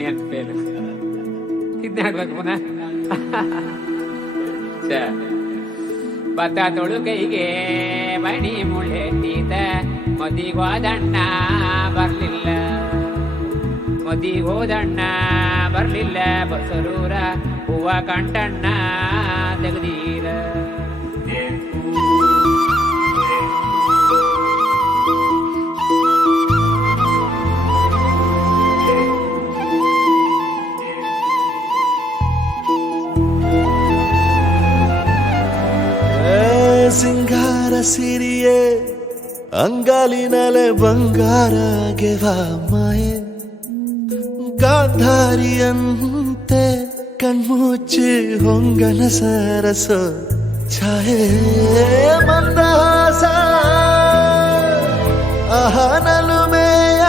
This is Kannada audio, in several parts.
ನೆನಪೇನು ಇದನ್ನ ಹೇಳ್ಬೇಕು ಪುನಃ. ಭತ್ತ ತೊಳುಕೈಗೆ ಮಣಿ ಮುಳ್ಳೆಟ್ಟಿದ ಮದಿಗೋದಣ್ಣ ಬರ್ಲಿಲ್ಲ, ಮದಿಗೋದಣ್ಣ ಬರ್ಲಿಲ್ಲ, ಬಸರೂರ ಹೂವ ಕಂಟಣ್ಣ ತೆಗ್ದೀರ. ಸಿಂಗಾರ ಸಿರಿಯೇ ಅಂಗಾಲಿನಲೆ ಬಂಗಾರ ಗೆವ ಮಾಯೆ, ಗಾಂಧಾರಿಯಂತೆ ಕಣ್ಮುಚ್ಚಿ ಹೊಂಗನ ಸರಸ ಛಾಯೆ, ಮಂದಹಾಸ ಅಹನಲುಮೆಯ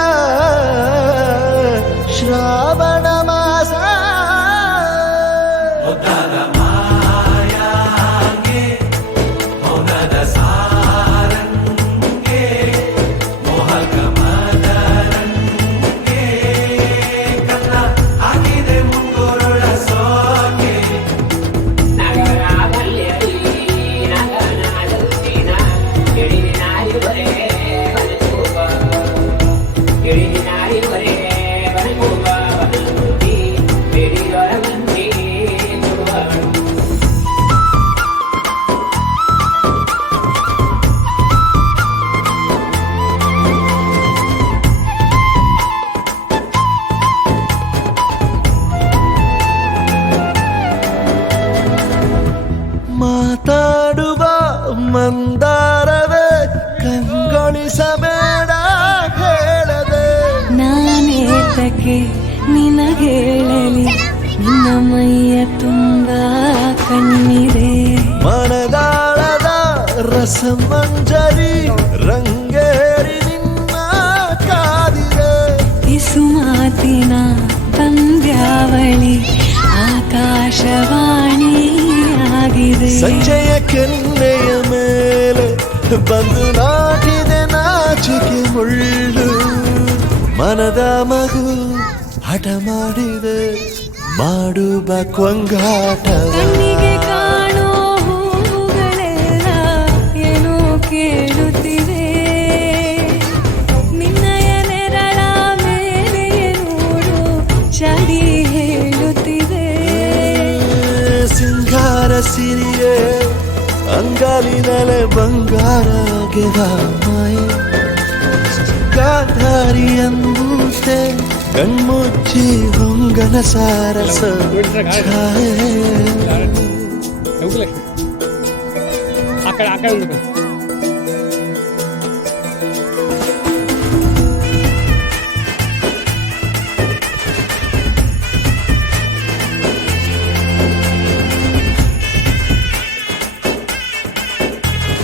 ಶ್ರಾವಣ ಮಾಸ. ಮಾತಾಡುವ ಮಂದಾರವೇ ಕಂಗೊಳಿಸಬೇಡ ಹೇಳದೆ, ನಾನೇತಕ್ಕೆ ನಿನಗೇಳಲಿ ನಿನ್ನ ಮೈಯ ತುಂಬ ಕಣ್ಣಿದೆ. ಮನದಾಳದ ರಸಮಂಜರಿ ರಂಗೇರಿ ನಿನ್ನ ಕಾದಿದೆ. ಇಸು ಮಾತಿನ ಪಂದ್ಯಾವಳಿ ಆಕಾಶವಾಣಿ ಆಗಿದೆ. ಸಂಜೆಯ ಕೆನ್ನೆಯ ಮೇಲೆ ಬಂದು ನಾಟಿದೆ ನಾಚಿಕೆ ಮುಳ್ಳು, ಮನದ ಮಗು ಹಠ ಮಾಡಿದೆ ಮಾಡುವ ಕೊಂಗಾಟವ. ಕಣ್ಣಿಗೆ ಕಾಣೋ ಹೂಗಳೆಲ್ಲ ಏನೋ ಕೇಳುತ್ತಿವೆ, ನಿನ್ನಯ ನೆರಳ ಮೇಲೆ ನೋಡು ಚಡಿ ಹೇಳುತ್ತಿವೆ. ಸಿಂಗಾರ ಸಿರಿಯೇ ಅಂಗಾಲಿನಲೆ ಬಂಗಾರ ಗೆವ ಮಾಯೆ, ಗಾಂಧಾರಿಯಂತೆ ಕಣ್ಮುಚ್ಚಿ ಹೊಂಗನ ಸಾರಸ ಛಾಯೆ. ಆ ಕಡೆ